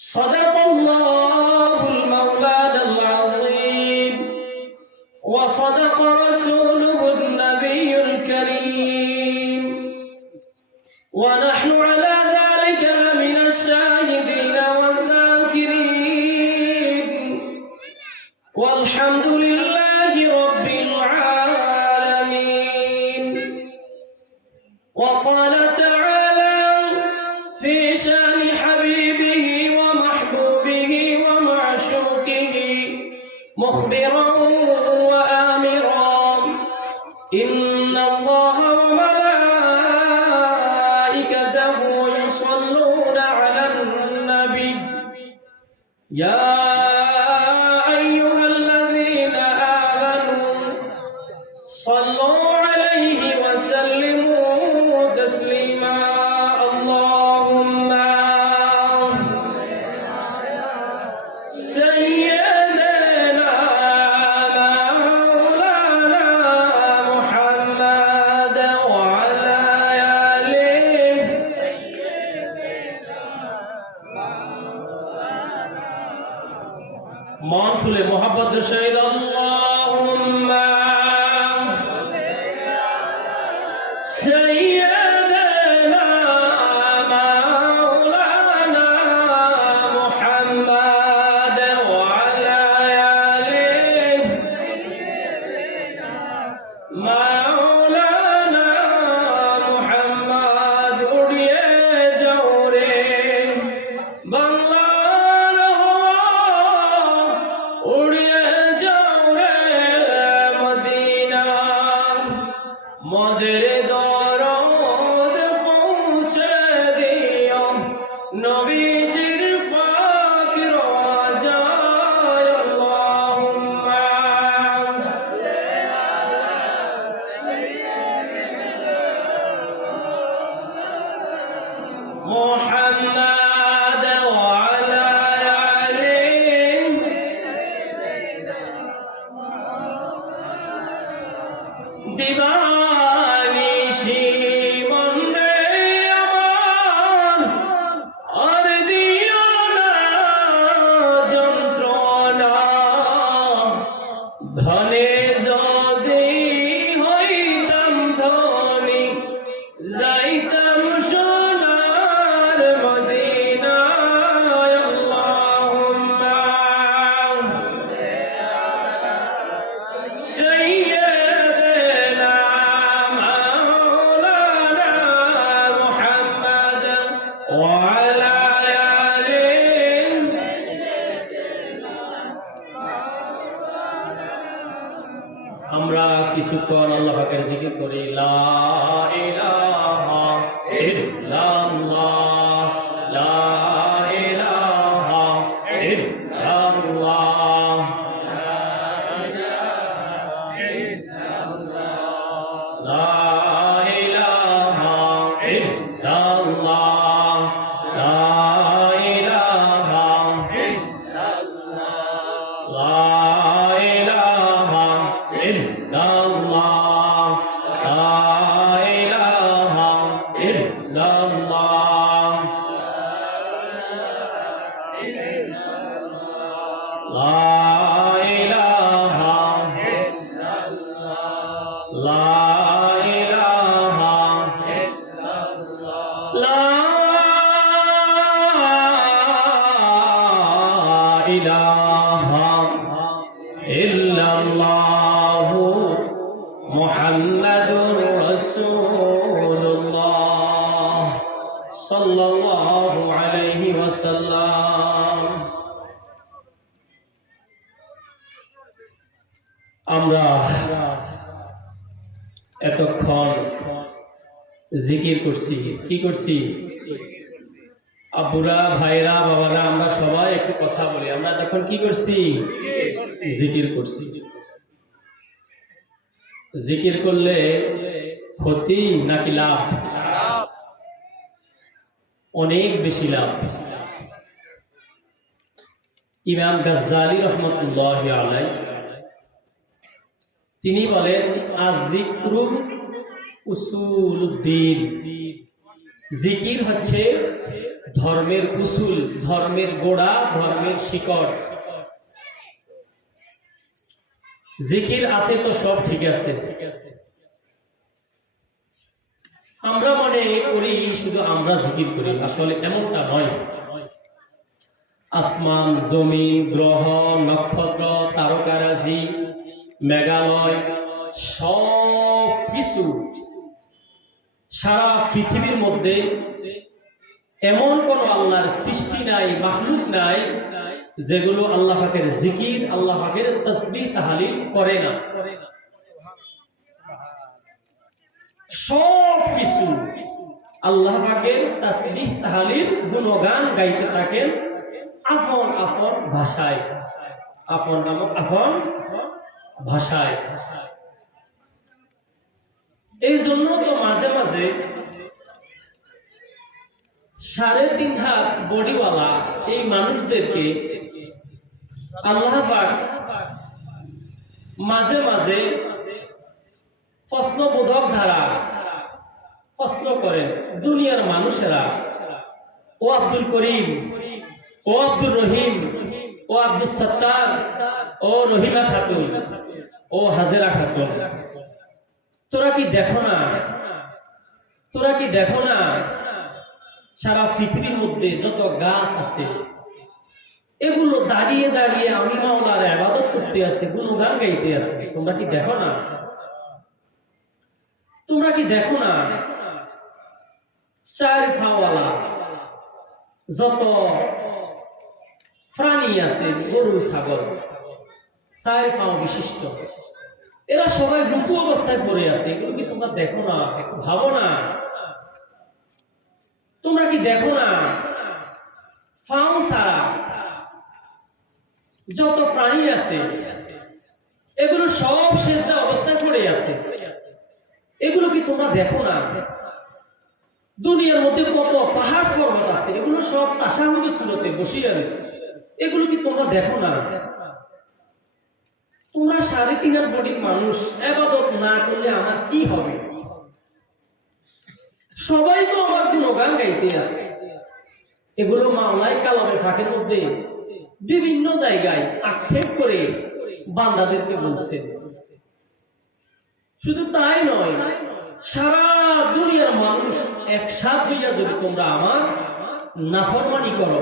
صدق الله المولانا العظيم وصدق رسوله النبي الكريم ونحن على ذلك لمن الشاهدين والذاكرين والحمد لله رب العالمين. وقال تعالى في شان حبيبه ومحبوبه ومعشوقه مخبرا وآمرا: إن الله وملائكته يصلون على النبي يا أيها الذين آمنوا صلوا عليه وسلموا تسليما. اللهم سيدنا مولانا محمد وعلى آله মান খুলে মোহাব্বতের সহিত আল্লাহুম্মা সাইয়্যিদানা মাওলানা মুহাম্মদ ওয়া আলা আলিহি সাইয়্যিদিনা মাওলানা মুহাম্মদ। উড়িয়ে যাও রে বাংলার হওয়া, উড়িয়ে যাও রে মদিনা, মদের দরদ পৌঁছে দিও নবীজির ফাকির রাজায়। আল্লাহুম্মা সাল্লি আলা সাইয়্যিদিনা মুহাম্মদ ওয়া আলা আলিহি দিবানিশি মন রে আমার, আর দিও না যন্ত্রণা। ধনে যদি হইতাম ধনী, যাইতাম সোনার মদিনায়। আল্লাহুম্মা সাইয়্যিদিনা মাওলানা মুহাম্মদ ওয়া আলা আলিহি। আমরা কিছুক্ষণ আল্লাহ পাকের জিকির করি। লা ইলাহা ইল্লাল্লাহ, লা ইলাহা ইল্লাল্লাহ, লা ইলাহা ইল্লাল্লাহ, লা ইলাহা ইল্লাল্লাহ, লা ইলাহা ইল্লাল্লাহ, লা ইলাহা ইল্লাল্লাহ, লা ইলাহা লা ইলাহা লা ইলাহা ইল্লাল্লাহু মুহাম্মাদুর রাসূলুল্লাহ সাল্লাল্লাহু আলাইহি ওয়াসাল্লাম। আমরা এতক্ষণ জিকির করছি। কি করছি? আব্বুরা, ভাইরা, বাবারা, আমরা সবাই একটু কথা বলি। আমরা তখন কি করছি? জিকির করছি। জিকির করলে ক্ষতি নাকি লাভ? অনেক বেশি লাভ। ইমাম গাজ্জালী রহমতুল্লাহি আলাইহি তিনি বলেন, আযিকরু উসুলুদ্দিন, জিকির হচ্ছে ধর্মের উসুল, ধর্মের গোড়া, ধর্মের শিকড়। জিকির আছে তো সব ঠিক আছে। আমরা মনে করি শুধু আমরা জিকির করি, আসলে এমনটা নয়। আসমান, জমিন, গ্রহ, নক্ষত্র, তারকারাজি, মেঘালয়, সব কিছু সারা পৃথিবীর মধ্যে এমন কোন আল্লাহর সৃষ্টি নাই, মাখলুক নাই যেগুলো আল্লাহ পাকের জিকির, আল্লাহ পাকের তাসবিহ তাহলিল করে না। সব কিছু আল্লাহ পাকের তাসবিহ তাহলিল গুণগান গাইতে থাকেন আপন আপন ভাষায়, আপন আপন ভাষায়। এই জন্য তো মাঝে মাঝে 3.5 হাত বডিওয়ালা এই মানুষদেরকে আল্লাহ পাক মাঝে মাঝে প্রশ্নবোধক ধারা প্রশ্ন করেন দুনিয়ার মানুষেরা। ও আব্দুল করিম, ও আব্দুর রহিম, ও আব্দুল সত্তার, ও রহিমা খাতুন, ও হাজেরা খাতুন, তোরা কি দেখো না, তোরা কি দেখো না সারা পৃথিবীর মধ্যে যত গাছ আছে এগুলো দাঁড়িয়ে দাঁড়িয়ে আমি মাওলার ইবাদত করতে আছে, গুণগান গাইতে আছে। তোমরা কি দেখো না? তোমরা কি দেখো না 4 পাওয়ালা যত প্রাণী আছে, গরু ছাগল 4 পাও বিশিষ্ট, এরা সবাই রুকু অবস্থায় পড়ে আছে। এগুলো কি তোমরা দেখো না? একটু ভাবো না। তোমরা কি দেখো না পাও ছাড়া যত প্রাণী আছে এগুলো সব সেজদা অবস্থায় পড়ে আছে। এগুলো কি তোমরা দেখো না? দুনিয়ার মধ্যে কত পাহাড় পর্বত আছে, এগুলো সব তাশাহুদে সুরতে বসিয়ে আছে। এগুলো কি তোমরা দেখো না? তোমরা 3.5 হাত বডির মানুষ, ইবাদত না করলে আমার কি হবে? সবাই তো আমার গুণগান গাইতে আছে। এগুলো মাওলাই কালামের ফাঁকের মধ্যে বিভিন্ন জায়গায় আক্ষেপ করে বান্দাদেরকে বলছে। শুধু তাই নয়, সারা দুনিয়ার মানুষ একসাথ হইয়া যদি তোমরা আমার নাফরমানি করো,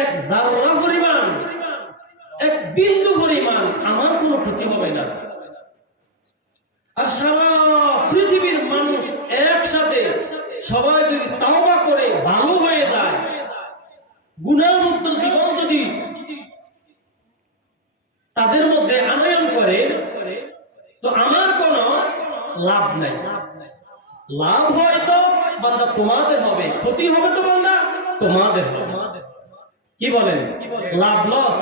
1 জাররা পরিমাণ, 1 বিন্দু পরিমাণ আমার কোনো ক্ষতি হবে না। আর সারা পৃথিবীর মানুষ একসাথে সবাই যদি তাওবা করে ভালো হয়ে যায়, গুনাহমুক্ত জীবন যদি তাদের মধ্যে আনয়ন করে, তো আমার কোনো লাভ নাই। লাভ হয়তো বান্দা তোমাদের হবে, ক্ষতি হবে তো বান্দা তোমাদের হবে। কি বলেন? লাভ লস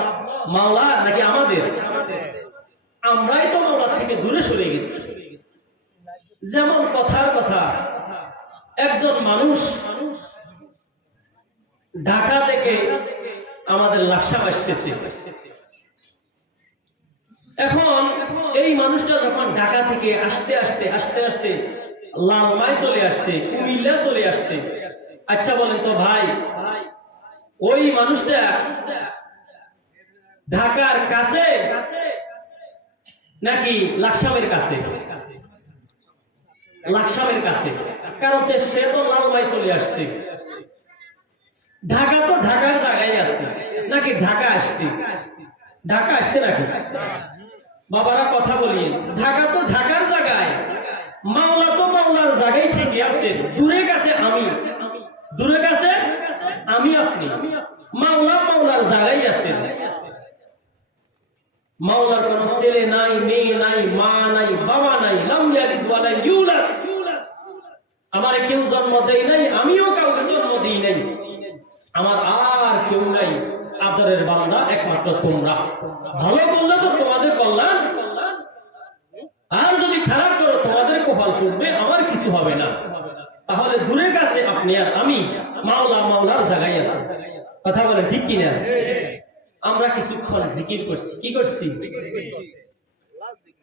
মাওলার নাকি আমাদের? আমরাই তো মাওলার থেকে দূরে সরে গেছি। যেমন কথার কথা, একজন মানুষ ঢাকা থেকে আমাদের লাকসাম আসতেছে। এখন এই মানুষটা যখন ঢাকা থেকে আস্তে আস্তে আস্তে আস্তে লালমাই চলে আসছে, কুমিল্লা চলে আসছে। আচ্ছা বলেন তো ভাই, ওই মানুষটা ঢাকার কাছে নাকি লাকসামের কাছে? লাকসামের কাছে, কারণ সে তো লালমাই চলে আসছে। ঢাকা তো ঢাকার জায়গায় আসছে নাকি ঢাকা আসছে? ঢাকা আসছে নাকি? বাবারা কথা বলি, ঢাকা তো ঢাকার জায়গায়, মাওলা তো মাওলার জায়গায় ঠিকই আছে। দূরে কাছে আমি, দূরে কাছে আমি আপনি, মাওলা মাওলার জায়গায় আছে। মাওলার কোন ছেলে নাই, মেয়ে নাই, মা নাই, বাবা নাই, লাম ইয়ালিদ ওয়া লাম ইউলাদ। আমারে কেউ জন্ম দেয় নাই, আমিও কাউকে জন্ম দিই নাই। আমার আর কেউ নাই, আদরের বান্দা একমাত্র তোমরা। ভালো করলে তো তোমাদের কল্যাণ, আর যদি খারাপ করো তোমাদের কপাল করবে, আমার কিছু হবে না। তাহলে দূরের কাছে আপনি আর আমি, মাওলা মাওলার জায়গায় আছে। কথা বলে ঠিক কিনা? আমরা কিছুক্ষণ জিকির করছি। কি করছি?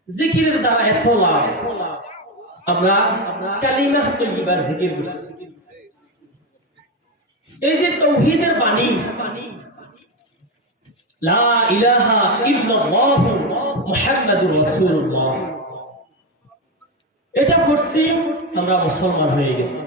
জিকিরের দ্বারা এত লাভ। আমরা কালিমা তাইয়্যিবার জিকির করছি। এই যে তাওহীদের বাণী লা ইলাহা ইল্লাল্লাহু মুহাম্মাদুর রাসূলুল্লাহ, এটা পড়ছি আমরা মুসলমান হয়ে গেছি।